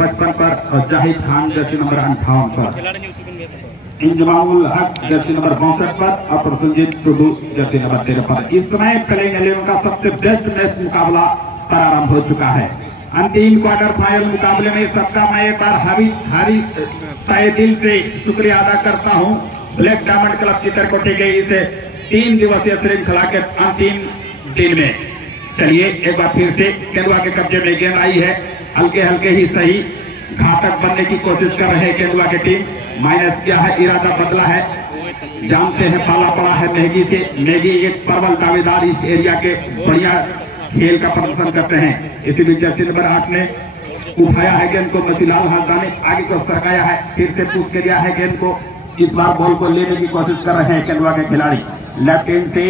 55 पर और Zahid Khan Jersey number 58 पर, इंजमाउल हक जर्सी नंबर 62 पर और प्रसन्नजीत टुडू जर्सी नंबर 13 पर। इस समय प्लेइंग 11 का सबसे बेस्ट मैच मुकाबला प्रारंभ हो चुका है। अंतिम क्वार्टर फाइनल मुकाबले में सबका मैं एक बार हारी तहे दिल से शुक्रिया अदा करता हूं ब्लैक डायमंड क्लब चित्रकोटी के इस 3 दिवसीय श्रृंखला के अंतिम दिन में। चलिए एक बार फिर से केंदुआ के कब्जे में गेंद आई है, हल्के हल्के ही सही घातक बनने की कोशिश कर रहे हैं केंदुआ की टीम। माइनस किया है, इरादा बदला है, जानते हैं पाला पड़ा है मेगी से। मेगी एक प्रबल दावेदार इस एरिया के बढ़िया खेल का प्रदर्शन करते हैं। इसीलिए जर्सी नंबर 8 ने उठाया है गेंद को, मसीलाल हाथाने आगे को सरकाया है, फिर से पुश कर दिया है गेंद को। इस बार बॉल को लेने की कोशिश कर रहे हैं केंदुआ के खिलाड़ी। लेफ्ट हैंड से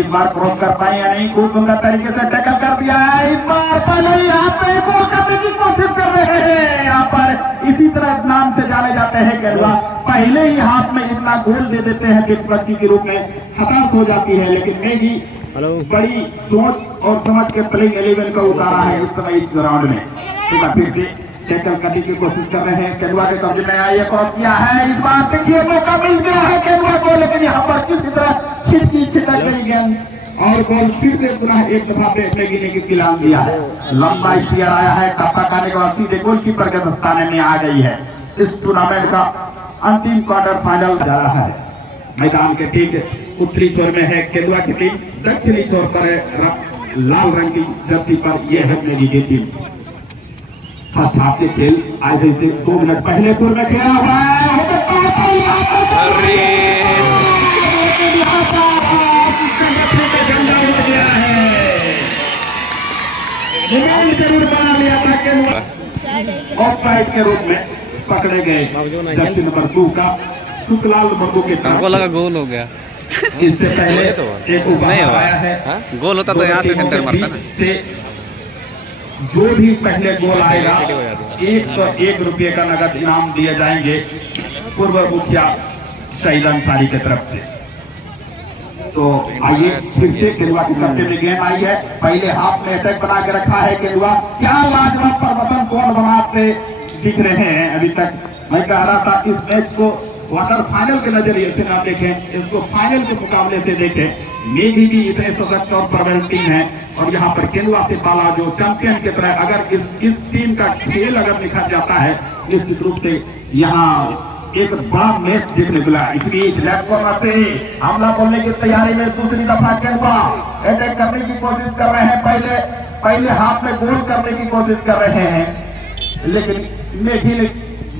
इस बार क्रॉस कर पाए या नहीं, खूब सुंदर तरीके से टैकल कर दिया है। इस बार पहले यहाँ पे गोल करने की कोशिश कर रहे हैं। यहाँ पर इसी तरह नाम से जाने जाते हैं केंदुआ, पहले ही हाथ में इतना गोल दे देते हैं कि बच्ची के रूप में हताश हो जाती है। लेकिन मेगी बड़ी सोच और समझ के प्लेइंग 11 को उतारा है इस समय इस ग्राउंड में। एक बार फिर से टैकल करने की कोशिश कर रहे हैं, केंदुआ के कब्जे में आया, क्रॉस किया है। इस बार देखिए मौका मिल गया है केंदुआ को, लेकिन यहाँ पर किसी तरह छिटक गई गेंद और बॉल फिर से पुनः एक दफा मेगी ने गिलान दिया है। लंबा स्पीयर आया है, टप्पा खाने के बाद सीधे गोलकीपर के दस्ताने में आ गई है। इस टूर्नामेंट का अंतिम क्वार्टर फाइनल जा रहा है। मैदान के ठीक उत्तरी छोर में है केंदुआ की टीम, दक्षिणी छोर पर है लाल रंग की जर्सी पर यह है मेगी की टीम। फर्स्ट हाफ के खेल आज से 2 मिनट पहले पूर्व में खेला हुआ है। जरूर बना लिया था, ऑफ साइड के रूप में पकड़े गए जर्सी नंबर 2 का शुक्लाल मर्दू के हमको लगा गोल हो गया। इससे पहले एक उबाल आया है, गोल होता तो यहाँ से सेंटर मारता ना। से जो भी पहले गोल आएगा 101 रुपये का नगद इनाम दिए जाएंगे पूर्व मुखिया शहीद अंसारी की तरफ से। तो आइए फिर से केंदुआ की कब्जे में गेंद आई है, पहले हाथ में अटैक बना के रखा है केंदुआ। क्या लाजवाब प्रदर्शन कौन बनाते दिख रहे हैं अभी तक। मैं कह रहा था इस मैच को क्वार्टर फाइनल के नजरिए से ना देखें, इसको फाइनल के मुकाबले से देखें। मेगी भी इतने सशक्त और प्रबल टीम है और यहाँ पर केंदुआ से पाला जो चैंपियन की तरह अगर इस टीम का खेल अगर निखर जाता है निश्चित रूप से यहाँ एक बड़ा मैच देखने मिला। इसलिए लेफ्ट कॉर्नर से हमला बोलने की तैयारी में दूसरी दफा केंदुआ अटैक करने की कोशिश कर रहे हैं, पहले हाथ में गोल करने की कोशिश कर रहे हैं, लेकिन मेगी ने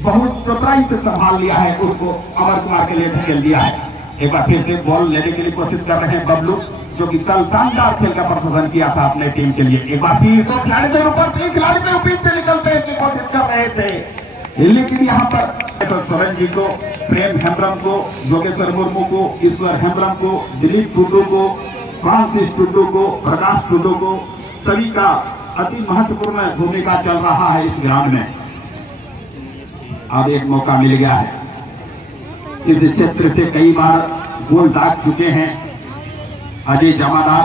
बहुत चतुराई से संभाल लिया है, उसको अमर कुमार के लिए धकेल दिया है। एक बार फिर से बॉल लेने के लिए कोशिश कर रहे हैं बबलू, जो कि कल शानदार खेल का प्रदर्शन किया था अपने टीम के लिए। एक बार फिर तो खिलाड़ी से ऊपर 3 खिलाड़ी से बीच से निकलते की कोशिश कर रहे थे, लेकिन यहाँ पर सोरेन जी को, प्रेम हेम्ब्रम को, योगेश्वर मुर्मू को, ईश्वर हेम्ब्रम को, दिलीप टुडू को, फ्रांसिस टुडू को, प्रकाश टुडू को, सभी का अति महत्वपूर्ण भूमिका चल रहा है इस ग्राउंड में। अब एक मौका मिल गया है, इस क्षेत्र से कई बार गोल दाग चुके हैं अजय जमादार,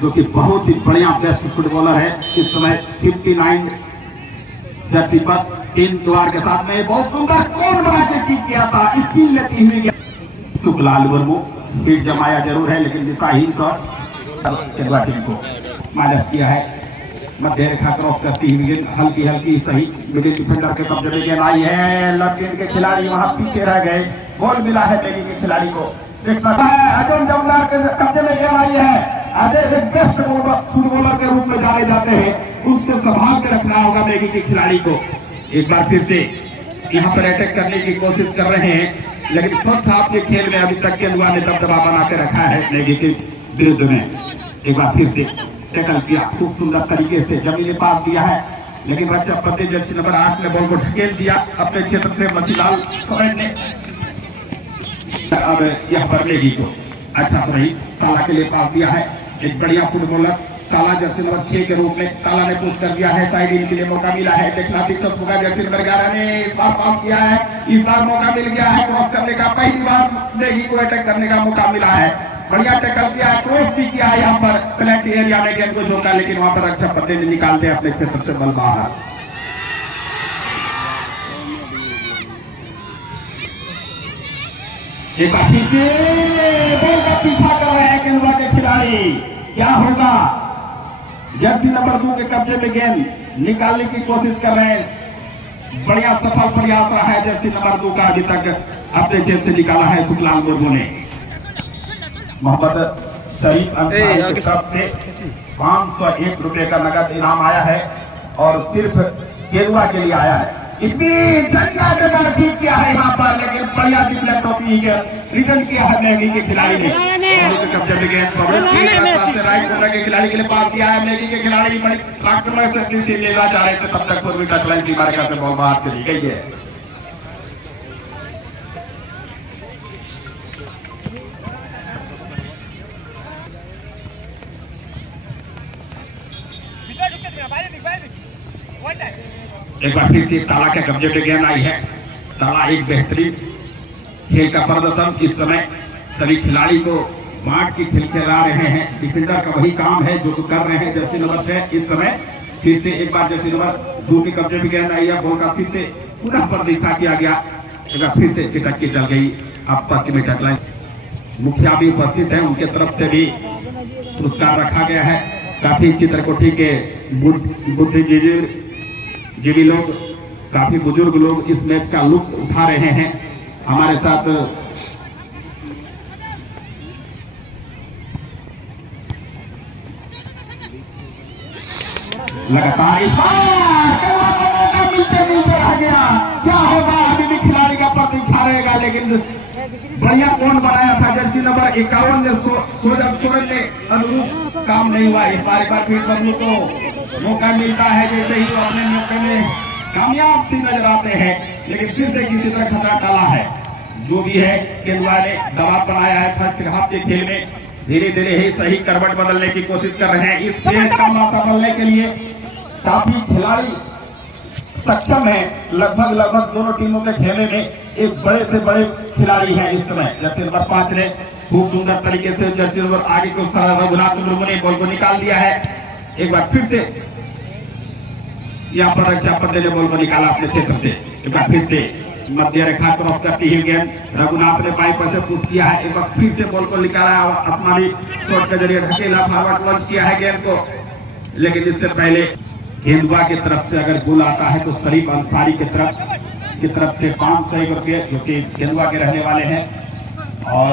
जो कि बहुत ही बढ़िया बेस्ट फुटबॉलर है। इस समय 59 जर्सी पर 3 द्वार के साथ में बहुत सुंदर कौन बना के किया था, स्किल लेती हुई शुक्लाल मुर्मू फिर जमाया जरूर है, लेकिन दिशाहीन शॉट टीम को माइनस किया है। मध्य रेखा क्रॉस करती हुई हल्की हल्की सही मिडिल डिफेंडर के कब्जे में गेंद आई है। लेफ्ट के खिलाड़ी वहां पीछे रह गए, गोल मिला है मेगी के खिलाड़ी को। देख सकता है अजय जमदार के कब्जे में गेंद आई है। अजय एक बेस्ट फुटबॉलर के रूप में जाने जाते हैं, उसको संभाल के रखना होगा मेगी के खिलाड़ी को। एक बार फिर से यहाँ पर अटैक करने की कोशिश कर रहे हैं, लेकिन फर्स्ट हाफ के खेल में अभी तक केंदुआ ने दबदबा बना के रखा है मेगी के विरुद्ध में। एक बार फिर से टैकल किया, खूब सुंदर तरीके से जमीन पास दिया है, लेकिन बच्चा पते जर्सी नंबर 8 ने बॉल को ढकेल दिया अपने क्षेत्र से। मसीलाल सोरेन ने अब यह पर मेगी को अच्छा तो नहीं ताला के लिए पास दिया है। एक बढ़िया फुटबॉलर ताला जर्सी नंबर 6 के रूप में ताला ने पुश कर दिया है, साइड इन के लिए मौका मिला है। देखना दिक्कत होगा, जर्सी नंबर 11 ने इस बार पास किया है, इस बार मौका मिल गया है क्रॉस करने का। पहली बार मेगी को अटैक करने का मौका मिला है, बढ़िया टैकल किया है, क्रॉस भी किया है। यहाँ पर पेनल्टी एरिया में गेंद को झोंका, लेकिन वहां पर अच्छा पत्ते ने निकालते अपने क्षेत्र से बल बाहर। एक पीछे बॉल का पीछा कर रहे हैं केंद्र के खिलाड़ी। क्या होगा? जर्सी नंबर 2 के कब्जे में गेंद निकालने की कोशिश कर रहे हैं। बढ़िया सफल प्रयास रहा है जर्सी नंबर 2 का, अभी तक अपने जेब से निकाला है सुखलाल मुर्मू ने। मोहम्मद शरीफ अंसारी की तरफ से 501 रुपए का नगद इनाम आया है और सिर्फ केरुआ के लिए आया है। इसमें झंडा जगह ठीक किया है यहाँ पर, लेकिन बढ़िया डिफ्लेक्ट होती है, रिटर्न किया है मैगी के खिलाड़ी ने। कब्जे में गेंद राइट कॉर्नर के खिलाड़ी के लिए पास किया है। मैगी के खिलाड़ी बड़ी आक्रमण से लेना चाह रहे थे, तब तक पूर्वी टचलाइन की मार्का से बॉल बाहर चली गई है। एक बार फिर से ताला के कब्जे में गेंद आई है। ताला एक बेहतरीन खेल का प्रदर्शन इस समय सभी खिलाड़ी को बांट के खिला रहे हैं। डिफेंडर का वही काम है जो कर रहे हैं जर्सी नंबर 6 इस समय। फिर से एक बार जर्सी नंबर 2 के कब्जे में गेंद आई है। बॉल का फिर से पुनः पर दिखा किया गया, एक बार फिर से चिटक के चल गई। अब पश्चिमी टकलाइन मुखिया भी उपस्थित है, उनके तरफ से भी पुरस्कार रखा गया है। काफी चित्रकोटी के बुद्धिजीवी लोग, काफी बुजुर्ग लोग इस मैच का लुत्फ उठा रहे हैं। हमारे साथ लगातार इस बार मिलते रह गया। क्या होगा? अभी भी खिलाड़ी का प्रतीक्षा रहेगा, लेकिन बढ़िया कौन बनाया था जर्सी नंबर 51 ने सोरन ने अनुरूप काम नहीं हुआ। इस बार फिर बदलू को मौका मिलता है, जैसे ही वो अपने मौके में कामयाब सी नजर आते हैं, लेकिन फिर से किसी तरह खतरा डाला है। जो भी है केंद्र ने दबाव बनाया है फर्स्ट हाफ के खेल में। धीरे धीरे ही सही करवट बदलने की कोशिश कर रहे हैं। इस खेल का माता बदलने के लिए काफी खिलाड़ी सक्षम है। लगभग दोनों टीमों के खेले में एक बड़े से बड़े खिलाड़ी हैं इस समय। जर्सी नंबर 5 ने खूब सुंदर तरीके से जर्सी नंबर आगे को रघुनाथ मुर्मू ने बॉल को निकाल दिया है। एक बार फिर से यहाँ पर रक्षा पते ने बॉल को निकाला अपने क्षेत्र से। एक बार फिर से मध्य रेखा क्रॉस करती हुई गेंद रघुनाथ ने बाई पर से पुश किया है। एक बार फिर से बॉल को निकाला, आसमानी शॉट के जरिए ढकेला, फॉरवर्ड लॉन्च किया है गेंद को। लेकिन इससे पहले गेंदुआ की तरफ से अगर गोल आता है तो शरीफ अंसारी की तरफ से 501 रुपये, जो कि गेंदुआ के रहने वाले हैं, और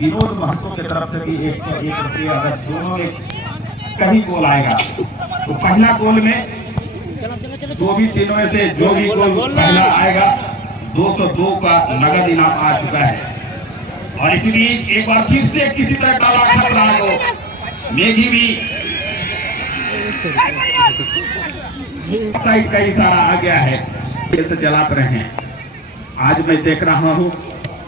विनोद महतो की तरफ से भी 101 रुपये। अगर दोनों में कहीं गोल आएगा तो पहला गोल में दो भी तीनों में से जो भी गोल पहला आएगा 202 का नगद इनाम आ चुका है। और इसी बीच एक बार फिर से किसी तरह काला खतरा को मेघी भी साइड का इशारा आ गया है, इसे जलाते रहे हैं। आज मैं देख रहा हूँ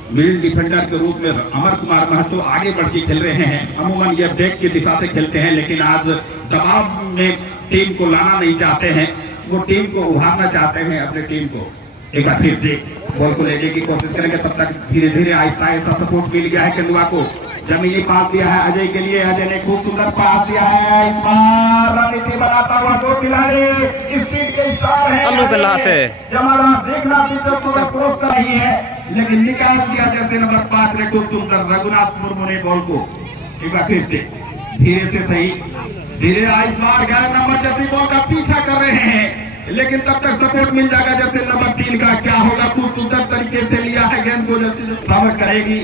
मिडिल डिफेंडर के रूप में अमर कुमार महतो आगे बढ़ के खेल रहे हैं। अमूमन ये बैक की दिशा से खेलते हैं, लेकिन आज दबाव में टीम को लाना नहीं चाहते हैं, वो टीम को उभारना चाहते हैं अपने टीम को। एक बार फिर से बॉल को लेने की कोशिश करेंगे, तब तक धीरे धीरे आहिस्ता आहिस्ता सपोर्ट मिल गया है केंदुआ को। जमीनी पास दिया है अजय के लिए, अजय ने खूब सुंदर पास दिया है। इस बार रणनीति बनाता हुआ दो खिलाड़ी स्पीड के स्टार है, जमाना देखना क्रॉस कर रही है, लेकिन निकाल दिया जैसे नंबर 5 ने खूब सुंदर रघुनाथ मुर्मू ने बॉल को। एक बार फिर से धीरे से सही धीरे इस बार 11 नंबर जैसे बॉल का पीछा कर रहे हैं, लेकिन तब तक सपोर्ट मिल जाएगा जैसे नंबर 3 का। क्या होगा? खूब सुंदर तरीके से लिया है गेंद को, जैसे कवर करेगी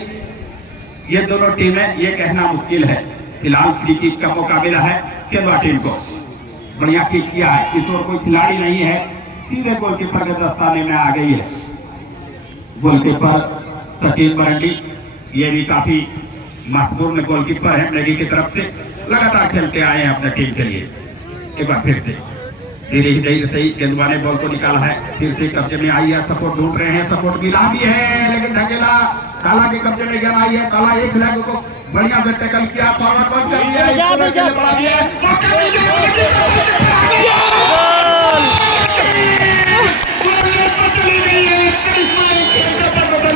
ये दोनों टीमें, ये कहना मुश्किल है। फिलहाल फ्री किक का मौका मिला है केंद्र टीम को। बढ़िया किक किया है, इस ओर कोई खिलाड़ी नहीं है, सीधे गोलकीपर के दस्ताने में आ गई है। गोलकीपर सचिन मरंडी, ये भी काफी महत्वपूर्ण गोलकीपर है नेगी की तरफ से, लगातार खेलते आए हैं अपने टीम के लिए। एक बार फिर से धीरे धीरे सही गेंदुआ ने बॉल को निकाला है, फिर से कब्जे में आई है, सपोर्ट ढूंढ रहे हैं, सपोर्ट मिला भी है, लेकिन ढकेला काला के कब्जे में गेंद आई है। काला एक खिलाड़ी को बढ़िया से टैकल किया, फॉरवर्ड बॉल कर दिया,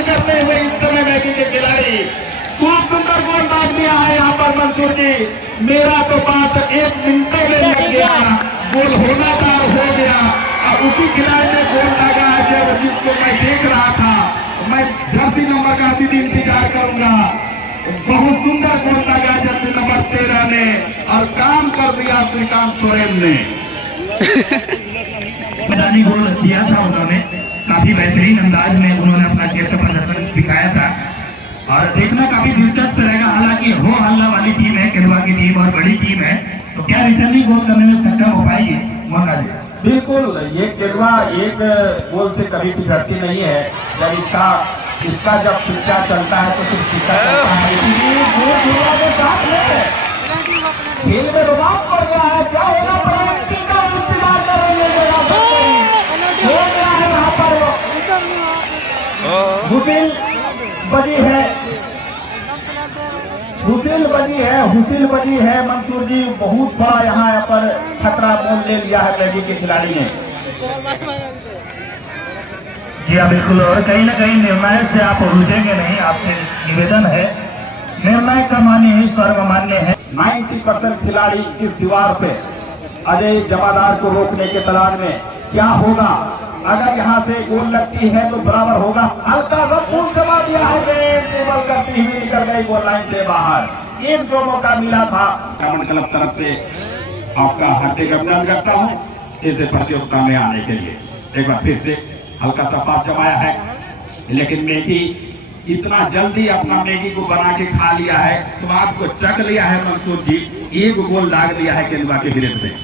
करते हुए इस समय मैगी के खिलाड़ी खूब सुंदर गोल मार दिया है यहाँ पर मंसूर जी। मेरा तो बात 1 मिनट में लग गया, गोल होना था हो गया। अब उसी खिलाड़ी ने गोल लगा है जिसको मैं देख रहा था, मैं जर्सी नंबर का भी इंतजार करूंगा। बहुत सुंदर गोल लगा जर्सी नंबर 13 ने और काम कर दिया श्रीकांत सोरेन ने। मैदानी गोल दिया था उन्होंने, काफी बेहतरीन अंदाज में उन्होंने अपना खेल का प्रदर्शन दिखाया था और देखना काफी दिलचस्प रहेगा। हालांकि हो हल्ला वाली टीम है केरला की टीम और बड़ी टीम है, तो क्या रिटर्निंग गोल करने में सक्षम हो पाएगी मोना जी? बिल्कुल, ये केरला एक गोल से कभी पिछड़ती नहीं है। जब इसका जब सिक्का चलता है तो सिर्फ सिक्का चलता है, इसलिए के साथ खेल में रुकावट पड़ गया है। क्या होगा, पेनल्टी का इंतजार कर रहे हैं यहाँ पर। हुसिल बजी है मंसूर जी, बहुत बड़ा यहाँ पर खतरा मोल ले लिया है मैगी के खिलाड़ी ने। जी हाँ बिल्कुल, और कहीं ना कहीं निर्णय से आप रुझेंगे नहीं, आपसे निवेदन है, निर्णय का मान्य ही सर्वमान्य है। 90% खिलाड़ी इस दीवार पे अजय जमादार को रोकने के तलाश में। क्या होगा अगर यहाँ से गोल लगती है तो बराबर होगा। हल्का रफूल जमा दिया है, टेबल करती हुई निकल गई गोल लाइन से बाहर। एक दो मौका मिला था। कमेंट क्लब तरफ से आपका हार्दिक अभिनंदन करता हूँ इस प्रतियोगिता में आने के लिए। एक बार फिर से हल्का सा पास जमाया है, लेकिन मैगी इतना जल्दी अपना मैगी को बना के खा लिया है, स्वाद को चख लिया है मंसूर जी। एक गोल दाग दिया है केरला के विरुद्ध में।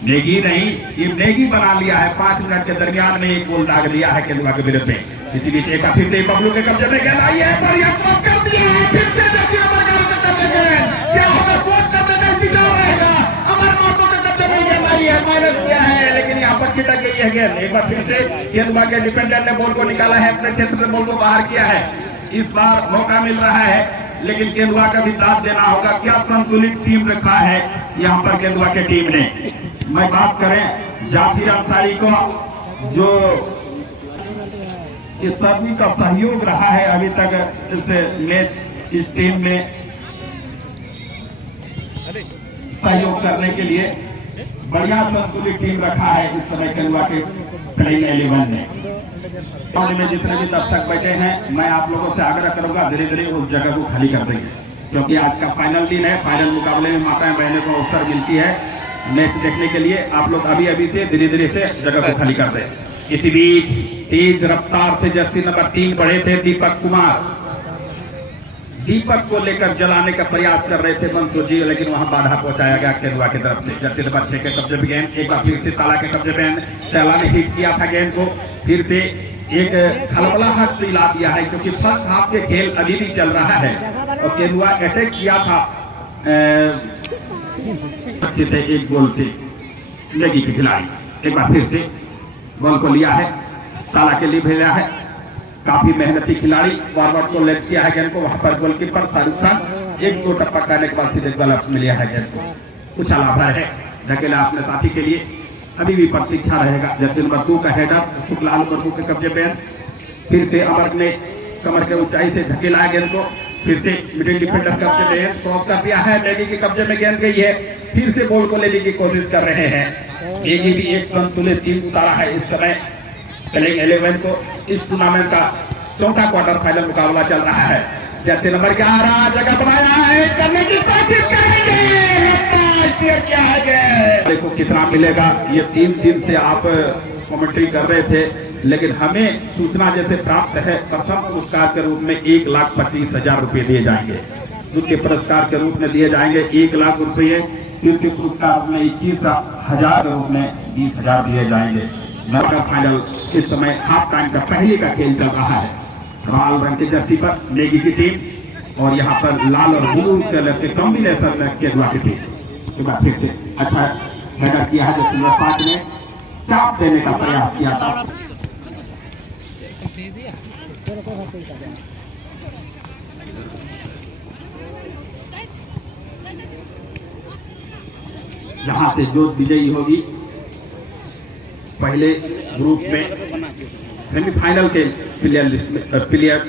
मैगी नहीं, ये मैगी बना लिया है। 5 मिनट के दरमियान में एक गोल दाग दिया है केरला के विरुद्ध में। इसी बीच एक बार फिर से बबलू के कब्जे में गेंद आई है, बढ़िया पास कर दिया है, फिर से जर्सी नंबर 11 के कब्जे में। क्या होगा, वोट करने का इंतजार रहेगा। अमर मातो के कब्जे में गेंद आई है, माइनस किया है, लेकिन यहाँ पर छिटक गई है गेंद। एक बार फिर से केरला के डिफेंडर ने बॉल को निकाला है, अपने क्षेत्र से बॉल को बाहर किया है। इस बार मौका मिल रहा है, लेकिन केरला का भी दाद देना होगा। क्या संतुलित टीम रखा है यहाँ पर केरला के टीम ने। मैं बात करें जाफिर अंसारी को, जो इस सभी का सहयोग रहा है अभी तक इस मैच, इस टीम में सहयोग करने के लिए। बढ़िया संतुलित टीम रखा है इस समय केरला के प्लेइंग 11 ने। में जितने भी दर्शक बैठे हैं, मैं आप लोगों से आग्रह करूंगा धीरे धीरे उस जगह को खाली कर देंगे, क्योंकि आज का फाइनल दिन है। फाइनल मुकाबले में माताएं बहनों को अवसर मिलती है मैच देखने के लिए। आप लोग अभी से धीरे धीरे से जगह को खाली कर दें। इसी बीच तेज रफ्तार से जर्सी नंबर 3 बढ़े थे दीपक कुमार। दीपक को लेकर जलाने का प्रयास कर रहे थे मंसूर जी, लेकिन वहां बाधा पहुंचाया गया केरला की तरफ से। जर्सी नंबर 6 के कब्जे में गेंद, एक बार फिर से ताला के कब्जे में। ताला ने हिट किया था गेंद को, फिर से एक खलबलाहट से ला दिया है, क्योंकि फर्स्ट हाफ के खेल अभी भी चल रहा है और केरला अटैक किया था अच्छे से एक गोल से लेगी के खिलाड़ी। एक बार फिर से बॉल को लिया है, ताला के लिए भेजा है। काफी मेहनती खिलाड़ी, फॉरवर्ड को लेट किया है गेंद को, वहां पर गोलकीपर शाहरुख खान एक दो टप्पा करने के बाद सीधे गलत में लिया है गेंद को। उछाला भर है, धकेला अपने साथी के लिए। अभी भी प्रतीक्षा रहेगा। जर्सी नंबर 2 का हेडर शुक्लाल मुर्मू के कब्जे में। फिर से अमर ने कमर के ऊंचाई से धकेला गेंद को, फिर से मिडिल डिफेंडर कब्जे में क्रॉस कर दिया है। मैगी के कब्जे में गेंद गई है, फिर से बॉल को लेने की कोशिश कर रहे हैं। मैगी भी एक संतुलित टीम उतारा है इस समय प्लेइंग 11 को। इस टूर्नामेंट का चौथा क्वार्टर फाइनल मुकाबला चल रहा है। जर्सी नंबर 11 जगह बनाया है, करने की कोशिश करेंगे। क्या है, देखो कितना मिलेगा। ये 3 दिन से आप कमेंट्री कर रहे थे, लेकिन हमें सूचना जैसे प्राप्त है, प्रथम पुरस्कार के रूप में 1,25,000 रुपए दिए जाएंगे। द्वितीय पुरस्कार के रूप में दिए जाएंगे 1 लाख रुपये। तृतीय पुरस्कार में 21,000 के रूप में 20,000 दिए जाएंगे। नौका फाइनल इस समय हाफ टाइम का पहले का खेल चल रहा है। लाल रंग की जर्सी पर मैगी की टीम और यहाँ पर लाल और ब्लू कलर के कॉम्बिनेशन में केरला की टीम। फिर से अच्छा हेडर किया है, जर्सी नंबर 5 ने चाप देने का प्रयास किया था। जहां से जो विजयी होगी पहले ग्रुप में सेमीफाइनल के प्लेयर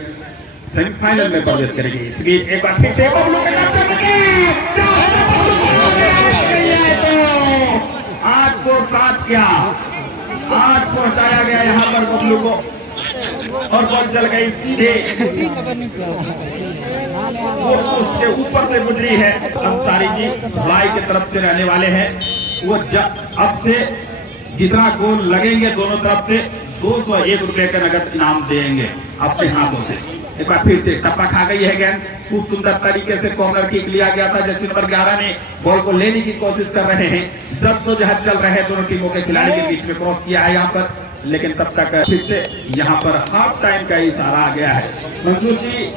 सेमीफाइनल में प्रवेश करेगी। इस बीच एक बार फिर से बबलू के कब्जे में 8 को 7 किया, 8 पहुंचाया गया यहाँ पर बबलू को। और बॉल चल गई सीधे गोल पोस्ट के ऊपर से गुजरी है। अंसारी जी भाई की तरफ से रहने वाले हैं, वो अब से जितना गोल लगेंगे दोनों तरफ से 201 रुपए का नगद इनाम देंगे अपने हाथों से। एक बार फिर से टप्पा खा गई है गेंद, खूब सुंदर तरीके से कॉर्नर किक लिया गया था। जैसे नंबर 11 ने बॉल को लेने की कोशिश कर रहे हैं, जद्दोजहद चल रहे हैं दोनों टीमों के खिलाड़ी के बीच में, क्रॉस किया है यहाँ पर, लेकिन तब तक फिर से यहाँ पर हाफ टाइम का इशारा आ गया है। मंजूर जी